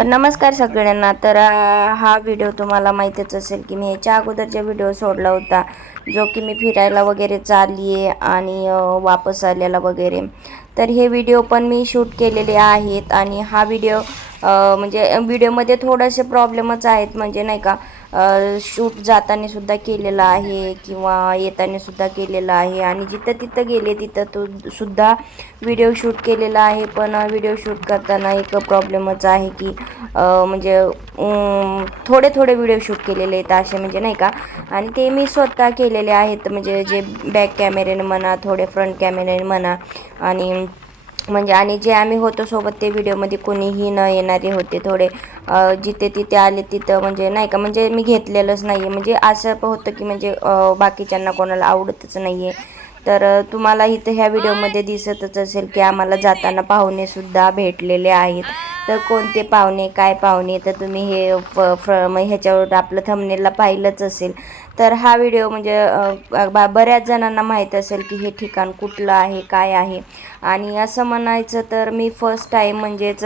तर नमस्कार सगळ्यांना. तर हा व्हिडिओ तुम्हाला माहीतच असेल की मी याच्या अगोदरचा व्हिडिओ सोडला होता, जो की मी फिरायला वगैरे चालली आहे आणि वापस आलेला वगैरे. तर हे व्हिडिओ पण मी शूट केलेले आहेत आणि हा व्हिडिओ म्हणजे व्हिडिओमध्ये थोडेसे प्रॉब्लेमच आहेत, म्हणजे नाही का, शूट जाताना सुद्धा केलेला आहे किंवा येताना सुद्धा केलेला आहे आणि जिथं तिथं गेले तिथं तो सुद्धा व्हिडिओ शूट केलेला आहे. पण व्हिडिओ शूट करताना एक प्रॉब्लेमच आहे की म्हणजे थोडे थोडे व्हिडिओ शूट केलेले आहेत असे, म्हणजे नाही का, आणि ते मी स्वतः केलेले आहेत, म्हणजे जे बॅक कॅमेऱ्याने म्हणा, थोडे फ्रंट कॅमेऱ्याने म्हणा. आणि म्हणजे आणि जे आम्ही होतो सोबत ते व्हिडिओमध्ये कोणीही न येणारे होते. थोडे जिथे तिथे आले तिथं, म्हणजे नाही का, म्हणजे मी घेतलेलंच नाही आहे, म्हणजे असं होतं की म्हणजे बाकीच्यांना कोणाला आवडतच नाही आहे. तर तुम्हाला इथं ह्या व्हिडिओमध्ये दिसतच असेल की आम्हाला जाताना पाहुणेसुद्धा भेटलेले आहेत. तर कोणते पाहुणे, काय पाहुणे, तर तुम्ही हे ह्याच्यावर आपलं थंबनेलला पाहिलंच असेल. तर हा व्हिडिओ म्हणजे बऱ्याच जणांना माहीत असेल की हे ठिकाण कुठलं आहे, काय आहे. आणि असं म्हणायचं तर मी फर्स्ट टाईम म्हणजेच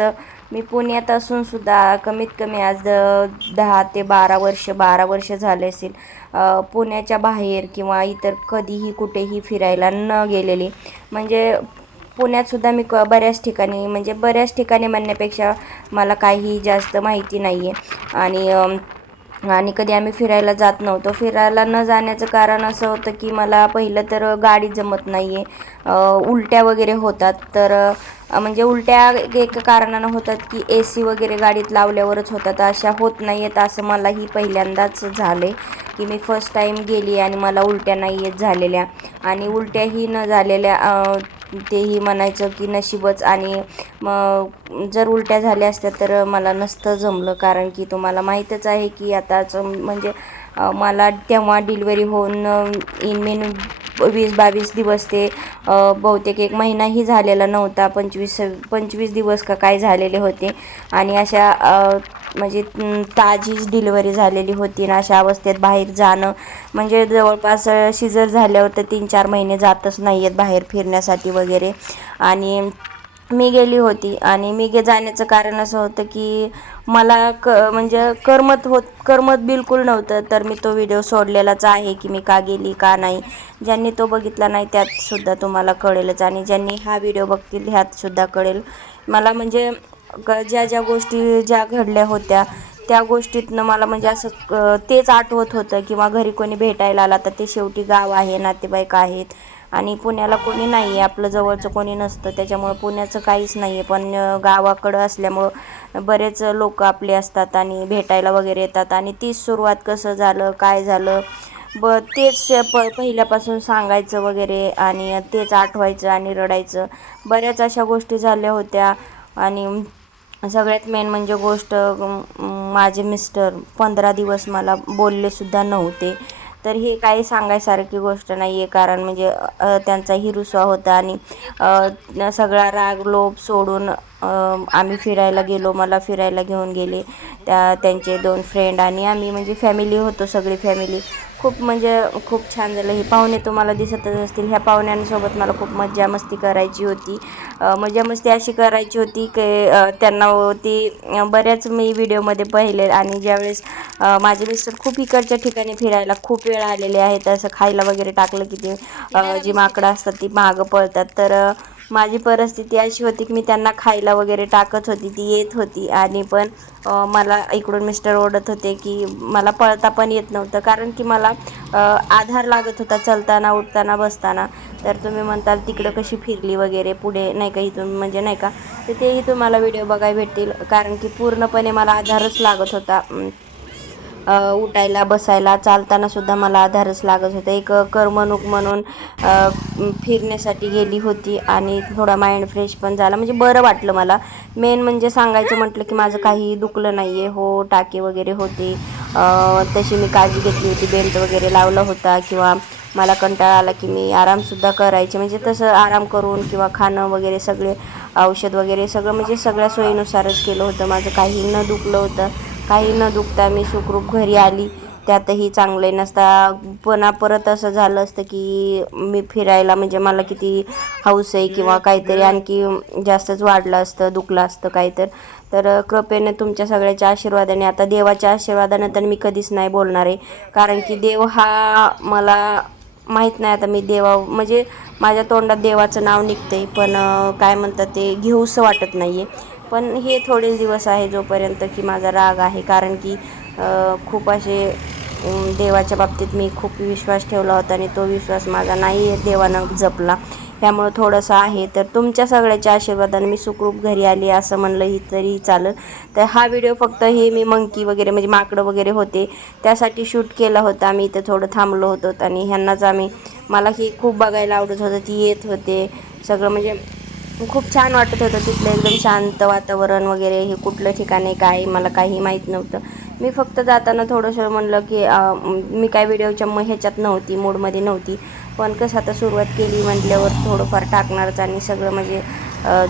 मी पुण्यात असूनसुद्धा कमीत कमी आज 10 ते 12 वर्ष झाले असेल पुण्याच्या बाहेर किंवा इतर कधीही कुठेही फिरायला न गेलेली. म्हणजे पुण्यातसुद्धा मी बऱ्याच ठिकाणी, म्हणजे बऱ्याच ठिकाणी म्हणण्यापेक्षा मला काही जास्त माहिती नाही आहे. आणि कधी आम्ही फिरायला जात नव्हतो. फिरायला न जाण्याचं कारण असं होतं की मला पहिलं तर गाडी जमत नाही आहे, उलट्या वगैरे होतात. तर म्हणजे उलट्या एका कारणानं होतात की AC वगैरे गाडीत लावल्यावरच होतात, अशा होत नाही आहेत असं मलाही पहिल्यांदाच झाले की मी फर्स्ट टाईम गेली आणि मला उलट्या नाही येत झालेल्या. आणि उलट्याही न झालेल्या तेही म्हणायचं की नशीबच. आणि मग जर उलट्या झाल्या असत्या तर मला नसतं जमलं, कारण की तुम्हाला माहीतच आहे की आताच म्हणजे मला तेव्हा डिलिव्हरी होऊन इन 20-22 दिवस ते बहुतेक 1 महिनाही झालेला नव्हता, 25 दिवस का काय झालेले होते. आणि अशा म्हणजे ताजीच डिलिव्हरी झालेली होती ना, अशा अवस्थेत बाहेर जाणं म्हणजे जवळपास शिजर झाल्यावर तर 3-4 महिने जातच नाही आहेत बाहेर फिरण्यासाठी वगैरे. आणि मी गेली होती आणि जाण्याचं कारण असं होतं की मला म्हणजे करमत बिलकुल नव्हतं. तर मी तो व्हिडिओ सोडलेलाच आहे की मी का गेली का नाही. ज्यांनी तो बघितला नाही त्यातसुद्धा तुम्हाला कळेलच आणि ज्यांनी हा व्हिडिओ बघतील ह्यातसुद्धा कळेल मला. म्हणजे ज्या ज्या गोष्टी ज्या घडल्या होत्या त्या गोष्टीतनं मला म्हणजे असं तेच आठवत होतं किंवा घरी कोणी भेटायला आला तर ते शेवटी गाव आहे, नातेवाईक आहेत आणि पुण्याला कोणी नाही आहे, आपलं जवळचं कोणी नसतं, त्याच्यामुळं पुण्याचं काहीच नाही आहे. पण गावाकडं असल्यामुळं बरेच लोक आपले असतात आणि भेटायला वगैरे येतात. आणि तीच सुरुवात कसं झालं, काय झालं, तेच पहिल्यापासून सांगायचं वगैरे आणि तेच आठवायचं आणि रडायचं. बऱ्याच अशा गोष्टी झाल्या होत्या. आणि सगळ्यात मेन म्हणजे गोष्ट माझे मिस्टर 15 दिवस मला बोललेसुद्धा नव्हते. तर हे काही सांगायसारखी गोष्ट नाही आहे, कारण म्हणजे त्यांचाही रुसवा होता आणि सगळा राग लोभ सोडून आम्ही फिरायला गेलो. मला फिरायला घेऊन गेले त्यांचे 2 फ्रेंड आणि आम्ही, म्हणजे फॅमिली होतो, सगळी फॅमिली. खूप म्हणजे खूप छान झालं. हे पाहुणे तुम्हाला दिसतच असतील. ह्या पाहुण्यांसोबत मला खूप मज्जा मस्ती करायची होती. मजा मस्ती अशी करायची होती की त्यांना ती बऱ्याच मी व्हिडिओमध्ये पाहिले. आणि ज्यावेळेस माझे मिस्टर खूप इकडच्या ठिकाणी फिरायला खूप वेळा आलेले आहेत, असं खायला वगैरे टाकलं की ते जी माकडं असतात ती मागं पळतात. तर माझी परिस्थिती अशी होती की मी त्यांना खायला वगैरे टाकत होती, ती येत होती आणि पण मला इकडून मिस्टर ओरडत होते की मला पळता पण येत नव्हतं, कारण की मला आधार लागत होता चलताना, उठताना, बसताना. तर तुम्ही म्हणताल तिकडं कशी फिरली वगैरे पुढे, नाही का, इथून म्हणजे नाही का, तर तेही तुम्हाला व्हिडिओ बघायला भेटतील, कारण की पूर्णपणे मला आधारच लागत होता. उठायला, बसायला, चालतानासुद्धा मला आधारच लागत होता. एक करमणूक म्हणून फिरण्यासाठी गेली होती आणि थोडा माइंड फ्रेश पण झाला, म्हणजे बरं वाटलं मला. मेन म्हणजे सांगायचं म्हटलं की माझं काहीही दुखलं नाही आहे. हो, टाके वगैरे होते, तशी मी काळजी घेतली होती, बेल्ट वगैरे लावला होता किंवा मला कंटाळा आला की मी आरामसुद्धा करायचे, म्हणजे तसं आराम करून किंवा खाणं वगैरे सगळे औषध वगैरे सगळं म्हणजे सगळ्या सोयीनुसारच केलं होतं. माझं काही न दुखलं होतं. काही न दुखता मी सुखरूप घरी आली. त्यातही चांगले नसता. पुन्हा परत असं झालं असतं की मी फिरायला म्हणजे मला किती हौस आहे किंवा काहीतरी आणखी जास्तच वाढलं असतं, दुखलं असतं काही तर कृपेने तुमच्या सगळ्याच्या आशीर्वादाने, आता देवाच्या आशीर्वादाने तर मी कधीच नाही बोलणार आहे. कारण की देव हा मला माहीत नाही, आता मी देवा म्हणजे माझ्या तोंडात देवाचं नाव निघतंय पण काय म्हणतात ते घेऊसं वाटत नाही आहे. पण हे थोडेच दिवस आहे जोपर्यंत की माझा राग आहे. कारण की खूप असे देवाच्या बाबतीत मी खूप विश्वास ठेवला होता आणि तो विश्वास माझा नाही देवानं जपला. त्यामुळं थोडंसं आहे. तर तुमच्या सगळ्याच्या आशीर्वादाने मी सुखरूप घरी आली असं म्हणलं ही तरी चालेल. तर हा व्हिडिओ फक्त हे मी मंकी वगैरे म्हणजे माकडं वगैरे होते त्यासाठी शूट केला होता. आम्ही इथं थोडं थांबलो होतो आणि ह्यांनाच मला ही खूप बघायला आवडत होतं. ती येत होते सगळं म्हणजे खूप छान वाटत होतं. तिथलं एकदम शांत वातावरण वगैरे, हे कुठलं ठिकाण आहे काय मला काही माहीत नव्हतं. मी फक्त जाताना थोडंसं म्हणलं की मी काय व्हिडिओच्या ह्याच्यात नव्हती, मूडमध्ये नव्हती. पण कसं आता सुरुवात केली म्हटल्यावर थोडंफार टाकणारच. आणि सगळं म्हणजे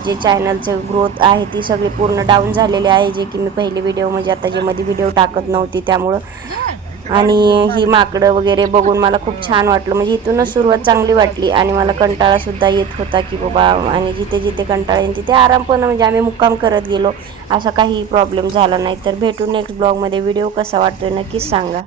जे चॅनलचं ग्रोथ आहे ती सगळी पूर्ण डाऊन झालेली आहे, जे की मी पहिले व्हिडिओ म्हणजे आता जे मध्ये व्हिडिओ टाकत नव्हती त्यामुळं. आणि ही माकडं वगैरे बघून मला खूप छान वाटलं. म्हणजे इथूनच सुरुवात चांगली वाटली आणि मला कंटाळासुद्धा येत होता की बाबा, आणि जिथे जिथे कंटाळा येईल तिथे आराम पण म्हणजे आम्ही मुक्काम करत गेलो, असा काही प्रॉब्लेम झाला नाही. तर भेटू नेक्स्ट ब्लॉगमध्ये. व्हिडिओ कसा वाटतोय नक्कीच सांगा.